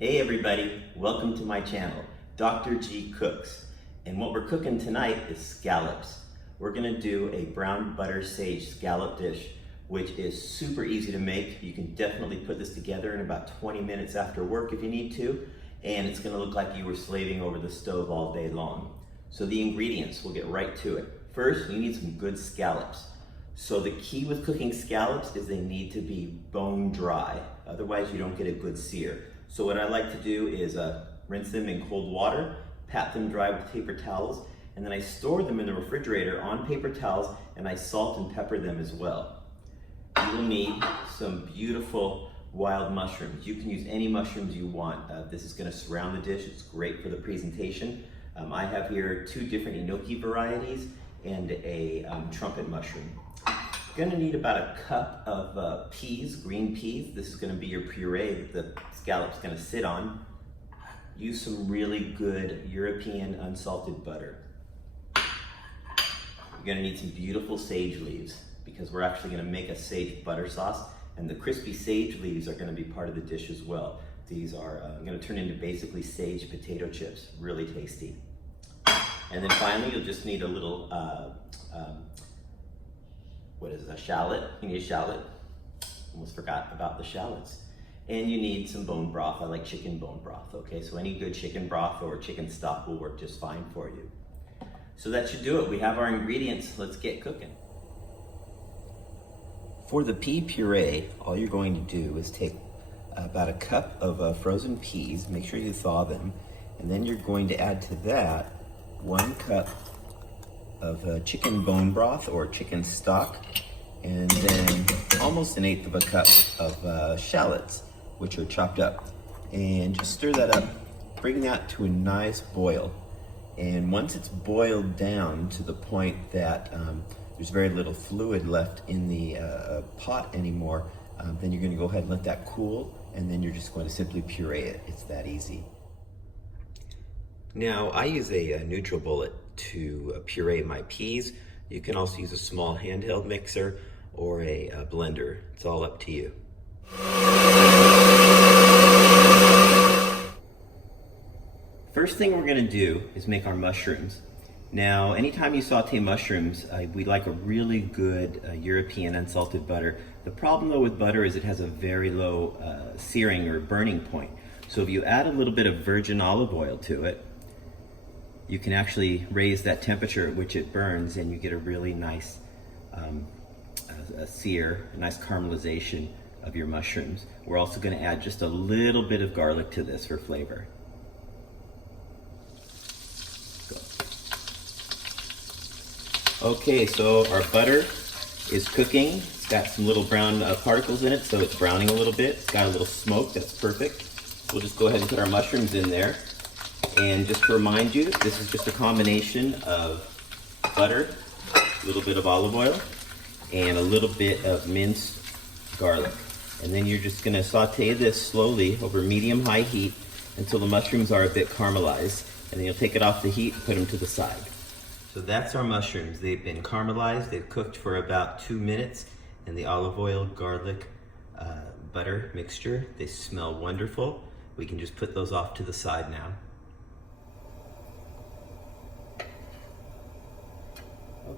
Hey everybody, welcome to my channel, Dr. G Cooks. And what we're cooking tonight is scallops. We're gonna do a brown butter sage scallop dish, which is super easy to make. You can definitely put this together in about 20 minutes after work if you need to, and it's gonna look like you were slaving over the stove all day long. So the ingredients, we'll get right to it. First, you need some good scallops. So the key with cooking scallops is they need to be bone dry, otherwise you don't get a good sear. So what I like to do is rinse them in cold water, pat them dry with paper towels, and then I store them in the refrigerator on paper towels, and I salt and pepper them as well. You will need some beautiful wild mushrooms. You can use any mushrooms you want. This is going to surround the dish. It's great for the presentation. I have here 2 different enoki varieties and a trumpet mushroom. You're gonna need about a cup of peas, green peas. This is gonna be your puree that the scallop's gonna sit on. Use some really good European unsalted butter. You're gonna need some beautiful sage leaves because we're actually gonna make a sage butter sauce, and the crispy sage leaves are gonna be part of the dish as well. These are gonna turn into basically sage potato chips, really tasty. And then finally, you'll just need a little a shallot. You need a shallot. Almost forgot about the shallots. And you need some bone broth. I like chicken bone broth, okay? So any good chicken broth or chicken stock will work just fine for you. So that should do it. We have our ingredients. Let's get cooking. For the pea puree, all you're going to do is take about a cup of frozen peas. Make sure you thaw them. And then you're going to add to that 1 cup of chicken bone broth or chicken stock, and then almost 1/8 of a cup of shallots, which are chopped up. And just stir that up, bring that to a nice boil. And once it's boiled down to the point that there's very little fluid left in the pot anymore, then you're gonna go ahead and let that cool, and then you're just going to simply puree it. It's that easy. Now, I use a neutral bullet to puree my peas. You can also use a small handheld mixer or a blender. It's all up to you. First thing we're gonna do is make our mushrooms. Now, anytime you saute mushrooms, we like a really good European unsalted butter. The problem though with butter is it has a very low searing or burning point. So if you add a little bit of virgin olive oil to it, you can actually raise that temperature at which it burns, and you get a really nice sear, a nice caramelization of your mushrooms. We're also going to add just a little bit of garlic to this for flavor. Okay, so our butter is cooking. It's got some little brown particles in it, so it's browning a little bit. It's got a little smoke, that's perfect. We'll just go ahead and put our mushrooms in there. And just to remind you, this is just a combination of butter, a little bit of olive oil, and a little bit of minced garlic. And then you're just gonna saute this slowly over medium-high heat until the mushrooms are a bit caramelized. And then you'll take it off the heat and put them to the side. So that's our mushrooms. They've been caramelized. They've cooked for about 2 minutes in the olive oil, garlic, butter mixture. They smell wonderful. We can just put those off to the side now.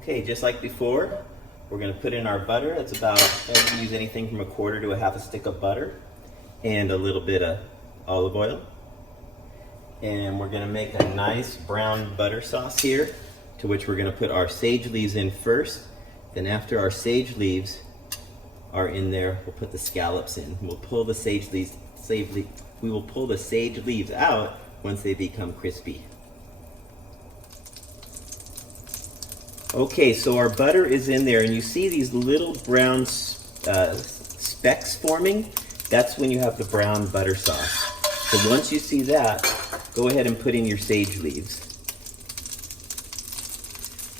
Okay, just like before, we're gonna put in our butter. It's about, you can use anything from 1/4 to 1/2 stick of butter, and a little bit of olive oil. And we're gonna make a nice brown butter sauce here, to which we're gonna put our sage leaves in first. Then after our sage leaves are in there, we'll put the scallops in. We'll pull the we will pull the sage leaves out once they become crispy. Okay, so our butter is in there, and you see these little brown specks forming? That's when you have the brown butter sauce. So once you see that, go ahead and put in your sage leaves.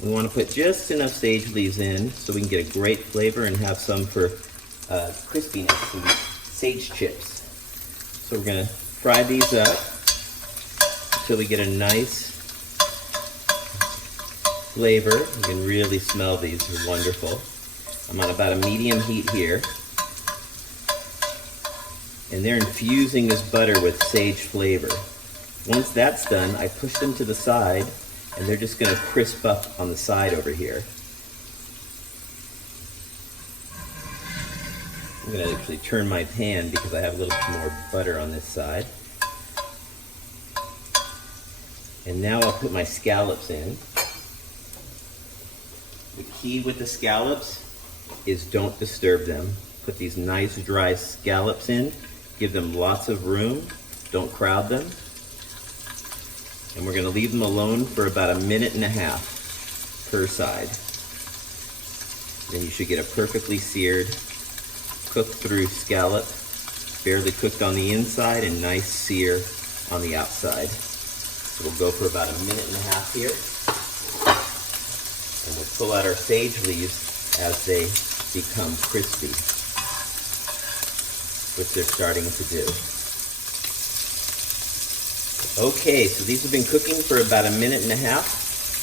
We want to put just enough sage leaves in so we can get a great flavor and have some for crispiness and sage chips. So we're going to fry these up until we get a nice flavor. You can really smell these, they're wonderful. I'm on about a medium heat here. And they're infusing this butter with sage flavor. Once that's done, I push them to the side, and they're just gonna crisp up on the side over here. I'm gonna actually turn my pan because I have a little more butter on this side. And now I'll put my scallops in. The key with the scallops is don't disturb them. Put these nice dry scallops in, give them lots of room, don't crowd them. And we're gonna leave them alone for about 1.5 minutes per side. Then you should get a perfectly seared, cooked through scallop, barely cooked on the inside and nice sear on the outside. So we'll go for about 1.5 minutes here. And we'll pull out our sage leaves as they become crispy, which they're starting to do. Okay, so these have been cooking for about 1.5 minutes,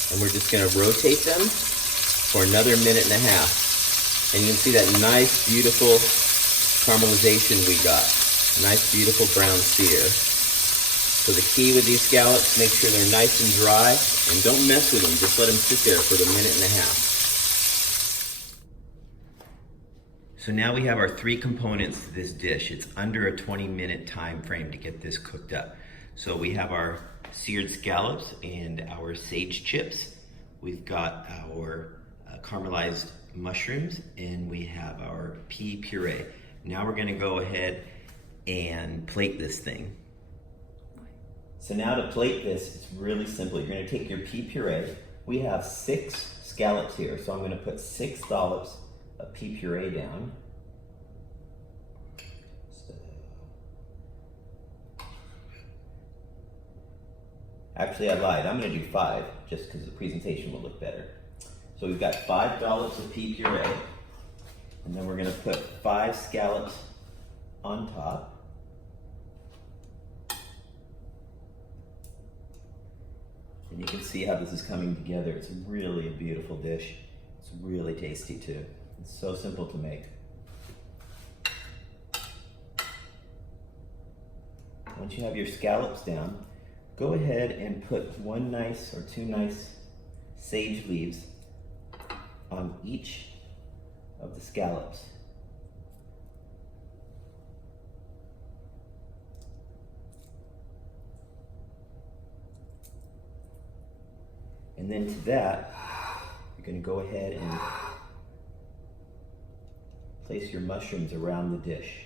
and we're just gonna rotate them for another 1.5 minutes. And you can see that nice, beautiful caramelization we got. Nice, beautiful brown sear. So the key with these scallops, make sure they're nice and dry, and don't mess with them. Just let them sit there for 1.5 minutes. So now we have our 3 components to this dish. It's under a 20-minute time frame to get this cooked up. So we have our seared scallops and our sage chips. We've got our caramelized mushrooms, and we have our pea puree. Now we're gonna go ahead and plate this thing. So now to plate this, it's really simple. You're gonna take your pea puree. We have 6 scallops here, so I'm gonna put 6 dollops of pea puree down. Actually, I lied. I'm gonna do 5, just because the presentation will look better. So we've got 5 dollops of pea puree, and then we're gonna put 5 scallops on top. And you can see how this is coming together. It's really a beautiful dish. It's really tasty too. It's so simple to make. Once you have your scallops down, go ahead and put 1 nice or 2 nice sage leaves on each of the scallops. And then to that, you're going to go ahead and place your mushrooms around the dish.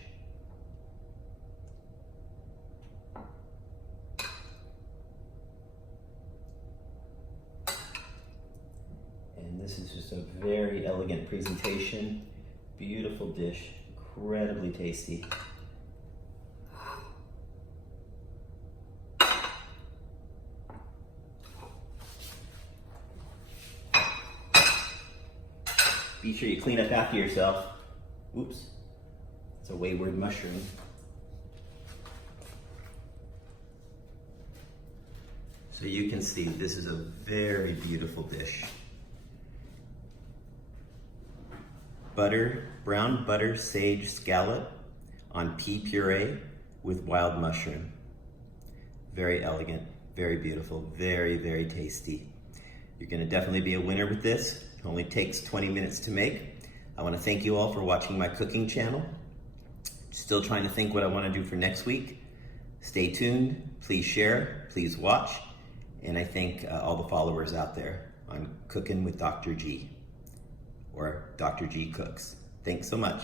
And this is just a very elegant presentation, beautiful dish, incredibly tasty. Be sure you clean up after yourself. Oops, it's a wayward mushroom. So you can see this is a very beautiful dish. Brown butter sage scallop on pea puree with wild mushroom. Very elegant, very beautiful, very, very tasty. You're gonna definitely be a winner with this. It only takes 20 minutes to make. I wanna thank you all for watching my cooking channel. Still trying to think what I wanna do for next week. Stay tuned, please share, please watch, and I thank all the followers out there on Cooking with Dr. G, or Dr. G Cooks. Thanks so much.